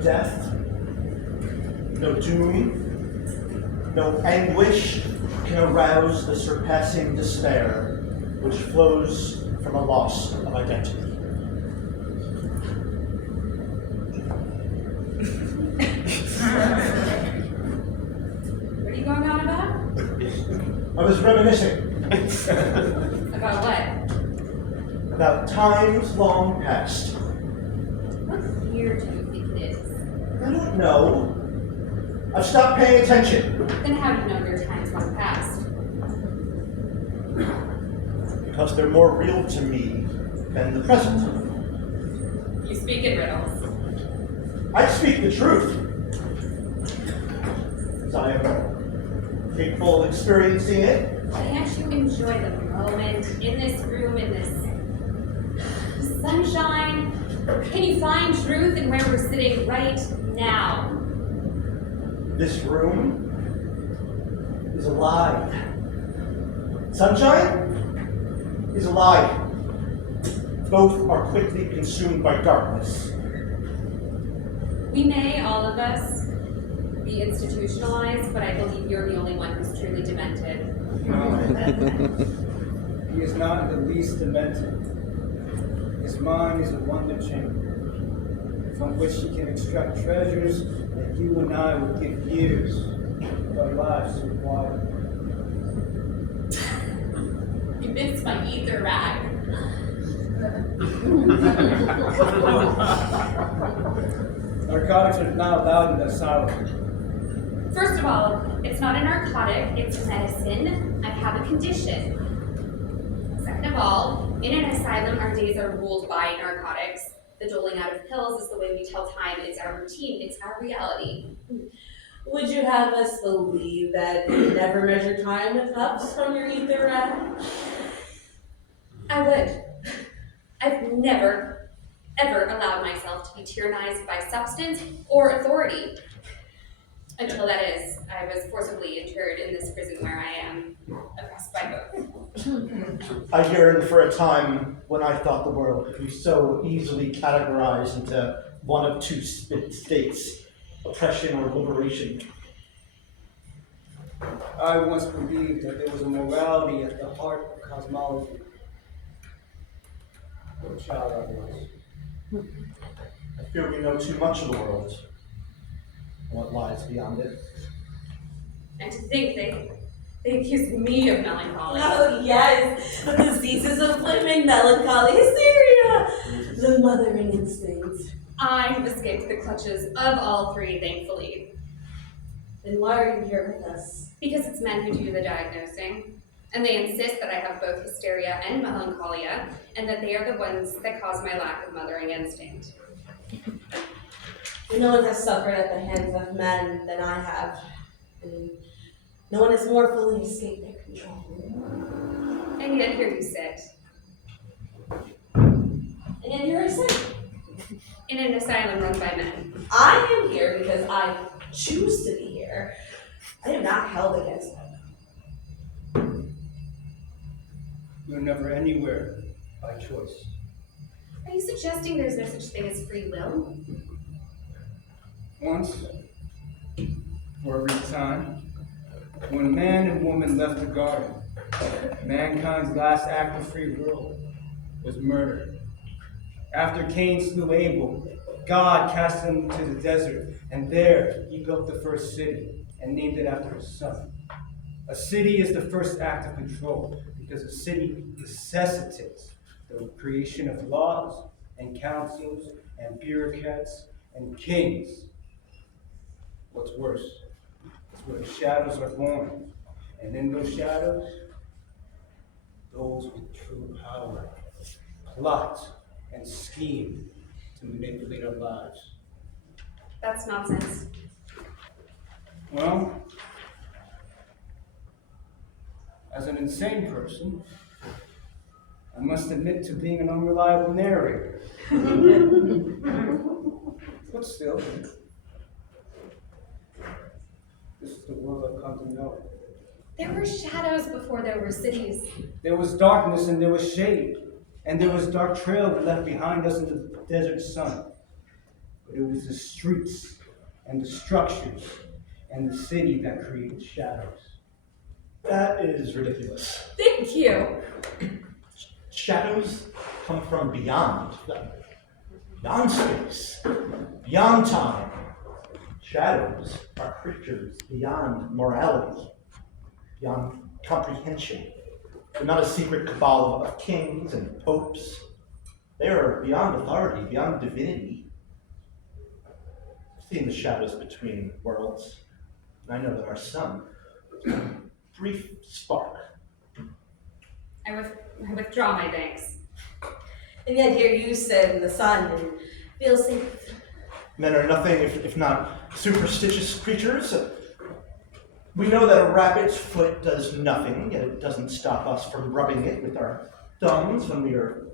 no death, no doom, no anguish can arouse the surpassing despair which flows from a loss of identity. What are you going on about? I was reminiscing About what? about times long past. What year do you think it is? I don't know. I've stopped paying attention. Then how do you know your time's gone past? Because they're more real to me than the present. You speak in riddles. I speak the truth. As I am capable of experiencing it. Can't you enjoy the moment in this room, in this sunshine? Can you find truth in where we're sitting right now? This room is alive. Sunshine is alive. Both are quickly consumed by darkness. We may, all of us, be institutionalized, but I believe you're the only one who's truly demented. No. He is not in the least demented. His mind is a wonder chamber, from which he can extract treasures that you and I would give years of our lives to acquire. You missed my ether rag. Narcotics are not allowed in the asylum. First of all, it's not a narcotic, it's medicine. I have a condition. Second of all, in an asylum, our days are ruled by narcotics. The doling out of pills is the way we tell time. It's our routine. It's our reality. Would you have us believe that you never measure time with cups from your ether rack? I would. I've never, ever allowed myself to be tyrannized by substance or authority. Until that is, I was forcibly interred in this prison where I am oppressed by both. I yearned for a time when I thought the world could be so easily categorized into one of two states, oppression or liberation. I once believed that there was a morality at the heart of cosmology. What a child I was. I fear we know too much of the world and what lies beyond it. And to think they accused me of melancholy. Oh yes, the diseases of women, melancholy, hysteria, the mothering instinct. I have escaped the clutches of all three, thankfully. Then why are you here with us? Because it's men who do the diagnosing. And they insist that I have both hysteria and melancholia, and that they are the ones that cause my lack of mothering instinct. No one has suffered at the hands of men than I have. And no one has more fully escaped their control. And yet here you sit, And yet here I sit. in an asylum run by men. I am here because I choose to be here. I am not held against them. You're never anywhere by choice. Are you suggesting there's no such thing as free will? Once, for a brief time, when man and woman left the garden, mankind's last act of free will was murder. After Cain slew Abel, God cast him to the desert, and there he built the first city and named it after his son. A city is the first act of control because a city necessitates the creation of laws and councils and bureaucrats and kings. What's worse is where shadows are born, and in those shadows, those with true power plot and scheme to manipulate our lives. That's nonsense. Well, as an insane person, I must admit to being an unreliable narrator. But still, this is the world I've come to know. There were shadows before there were cities. There was darkness and there was shade, and there was dark trail we left behind us in the desert sun. but it was the streets and the structures and the city that created shadows. That is ridiculous. Thank you. Shadows come from beyond space, beyond time. Shadows are creatures beyond morality, beyond comprehension. They're not a secret cabal of kings and popes. They are beyond authority, beyond divinity. I've seen the shadows between worlds, and I know that our sun is a brief spark. I withdraw my thanks. And yet here you sit in the sun and feel safe. Men are nothing if not superstitious creatures. We know that a rabbit's foot does nothing, yet it doesn't stop us from rubbing it with our thumbs when we are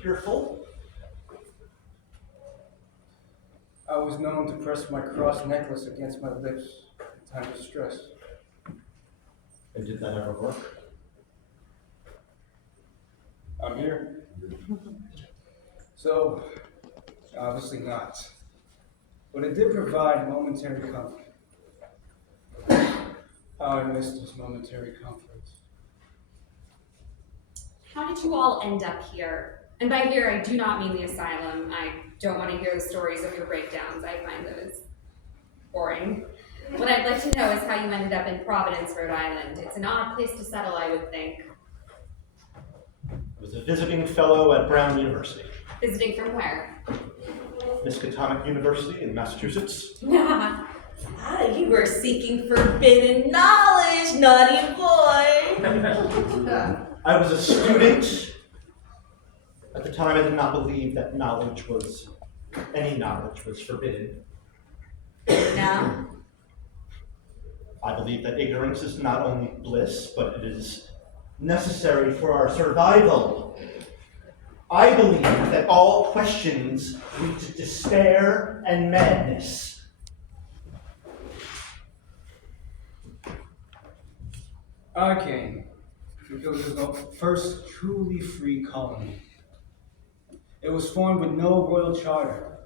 fearful. I was known to press my cross necklace against my lips in times of stress. And did that ever work? I'm here. So, obviously not. But it did provide momentary comfort. How I missed those momentary comforts. How did you all end up here? And by here, I do not mean the asylum. I don't want to hear the stories of your breakdowns. I find those boring. What I'd like to know is how you ended up in Providence, Rhode Island. It's an odd place to settle, I would think. I was a visiting fellow at Brown University, Visiting from where? Miskatonic University in Massachusetts. Ah, you were seeking forbidden knowledge, naughty boy. I was a student. At the time, I did not believe that any knowledge was forbidden. Now, I believe that ignorance is not only bliss, but it is necessary for our survival. I believe that all questions lead to despair and madness. I came because it was the first truly free colony. It was formed with no royal charter.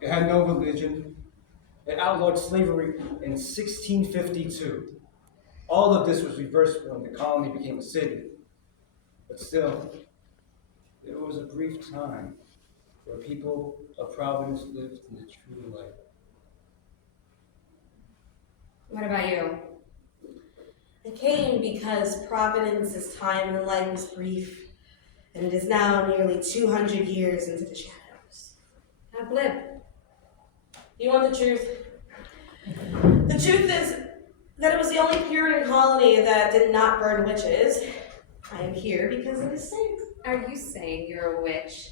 It had no religion. It outlawed slavery in 1652. All of this was reversed when the colony became a city. But still, there was a brief time where people of Providence lived in the true light. What about you? I came because Providence's time in life was brief, and it is now nearly 200 years into the shadows. Have lived. You want the truth? The truth is that it was the only Puritan colony that did not burn witches. I am here because it is safe. Are you saying you're a witch?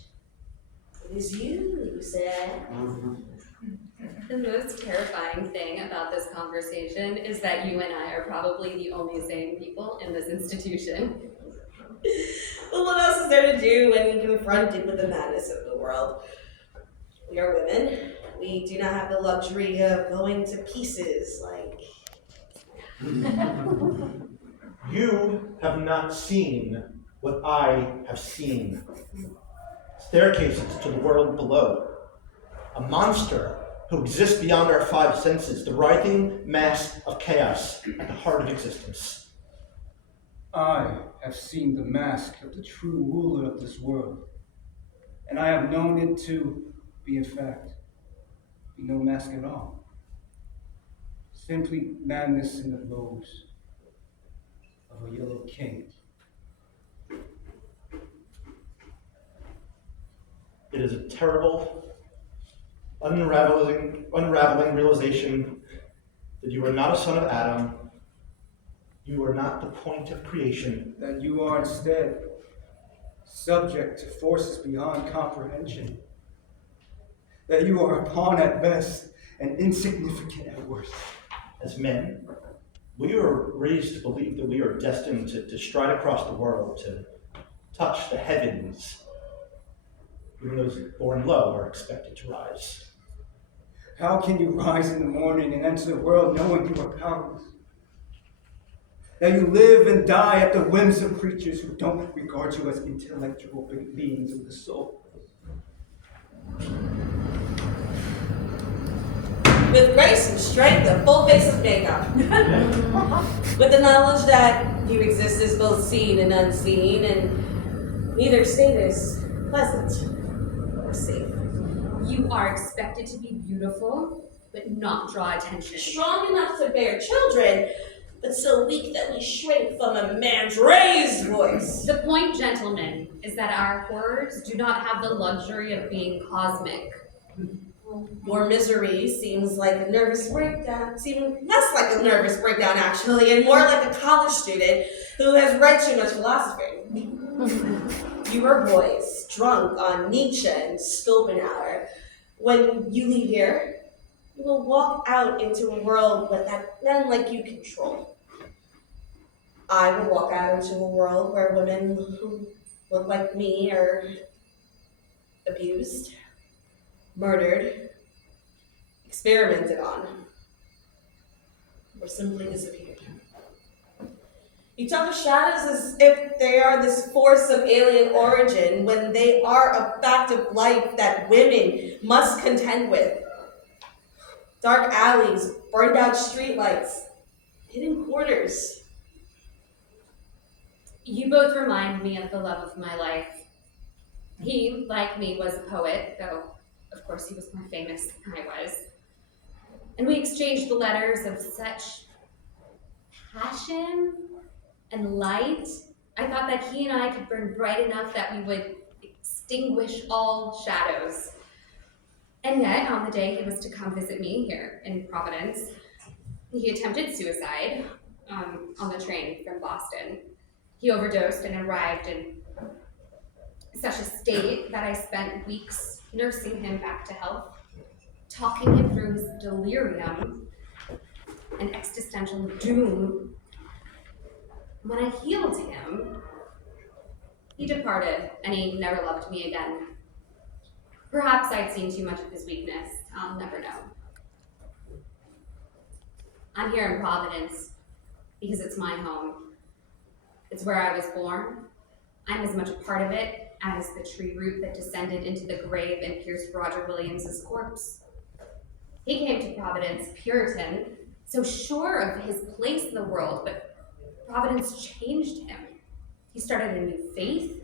It is you who said. The most terrifying thing about this conversation is that you and I are probably the only sane people in this institution. Well, what else is there to do when confronted with the madness of the world? We are women. We do not have the luxury of going to pieces like... You have not seen what I have seen. Staircases to the world below. A monster who exists beyond our five senses, the writhing mass of chaos at the heart of existence. I have seen the mask of the true ruler of this world, and I have known it to be, in fact, be no mask at all. Simply madness in the robes of a yellow king. It is a terrible, unraveling realization that you are not a son of Adam. You are not the point of creation. That you are instead subject to forces beyond comprehension. That you are a pawn at best and insignificant at worst. As men, we are raised to believe that we are destined to stride across the world, to touch the heavens. Even those born low are expected to rise. How can you rise in the morning and enter the world knowing you are powerless? That you live and die at the whims of creatures who don't regard you as intellectual beings of the soul. with grace and strength, a full face of makeup. With the knowledge that you exist as both seen and unseen, and neither state is pleasant or safe. You are expected to be beautiful, but not draw attention. Strong enough to bear children, but so weak that we shrink from a man's raised voice. The point, gentlemen, is that our horrors do not have the luxury of being cosmic. Your misery seems like a nervous breakdown, seeming less like a nervous breakdown actually, and more like a college student who has read too much philosophy. You are boys, drunk on Nietzsche and Schopenhauer. When you leave here, you will walk out into a world that men like you control. I will walk out into a world where women who look like me are abused, murdered, experimented on, or simply disappeared. You talk of shadows as if they are this force of alien origin when they are a fact of life that women must contend with. Dark alleys, burned out streetlights, hidden quarters. You both remind me of the love of my life. He, like me, was a poet, though, of course, he was more famous than I was. And we exchanged the letters of such passion and light. I thought that he and I could burn bright enough that we would extinguish all shadows. And yet, on the day he was to come visit me here in Providence, he attempted suicide on the train from Boston. He overdosed and arrived in such a state that I spent weeks nursing him back to health, talking him through his delirium and existential doom. When I healed him, he departed and he never loved me again. Perhaps I'd seen too much of his weakness. I'll never know. I'm here in Providence because it's my home. It's where I was born. I'm as much a part of it as the tree root that descended into the grave and pierced Roger Williams's corpse. He came to Providence Puritan, so sure of his place in the world, but Providence changed him. He started a new faith,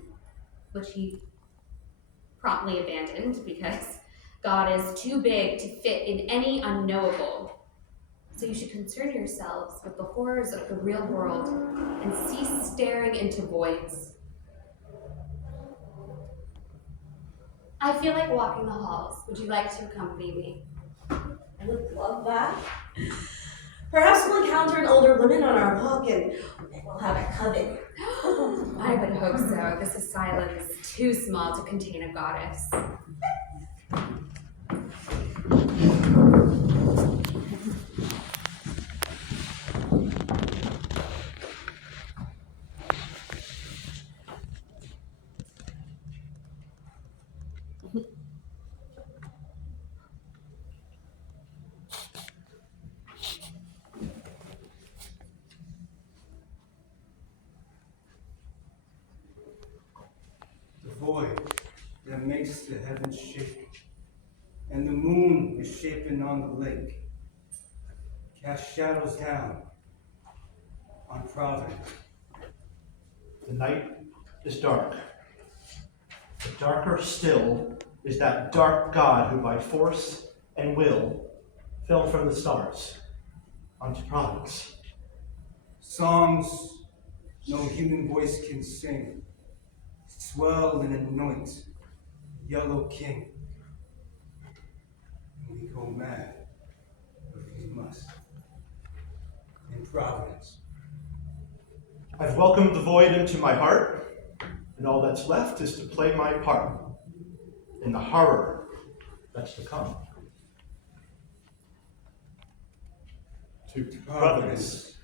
which he promptly abandoned because God is too big to fit in any unknowable. So you should concern yourselves with the horrors of the real world and cease staring into voids. I feel like walking the halls. Would you like to accompany me? I would love that. Perhaps we'll encounter an older woman on our walk and we'll have a coven. I would hope so. This asylum is too small to contain a goddess. The void that makes the heavens shake, and the moon is shapen on the lake, cast shadows down on Providence. The night is dark. But darker still is that dark God who by force and will fell from the stars onto Providence. Songs no human voice can sing swell and anoint the yellow king. And we go mad, if we must, in Providence. I've welcomed the void into my heart, and all that's left is to play my part in the horror that's to come. To Providence.